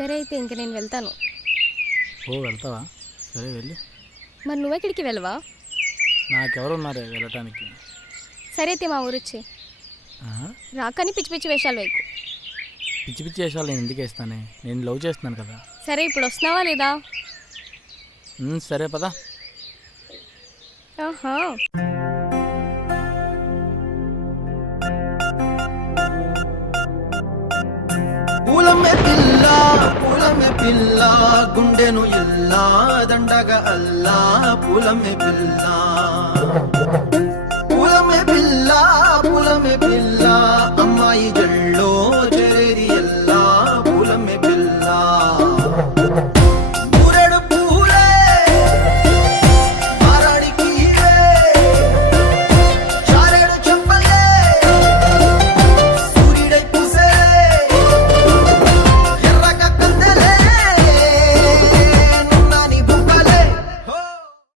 సరే అయితే ఇంక నేను వెళ్తాను. ఓ వెళ్తావా? సరే వెళ్ళి. మరి నువ్వెక్కడికి వెళ్ళవా? నాకెవరు ఉన్నారే వెళ్ళటానికి? సరే అయితే మా ఊరొచ్చి ఆహా, రాకని పిచ్చి పిచ్చి వేషాలు వేయకు. పిచ్చి పిచ్చి వేషాలు నేను ఎందుకు వేస్తానే? నేను లవ్ చేస్తున్నాను కదా. సరే ఇప్పుడు వస్తున్నావా లేదా? సరే పదా. ఆహా. పూలమే పిల్ల గుండెను ఇల్లా దండగ అల్లా పూలమే పిల్ల పూలమే పిల్ల అమ్మాయి జల్లో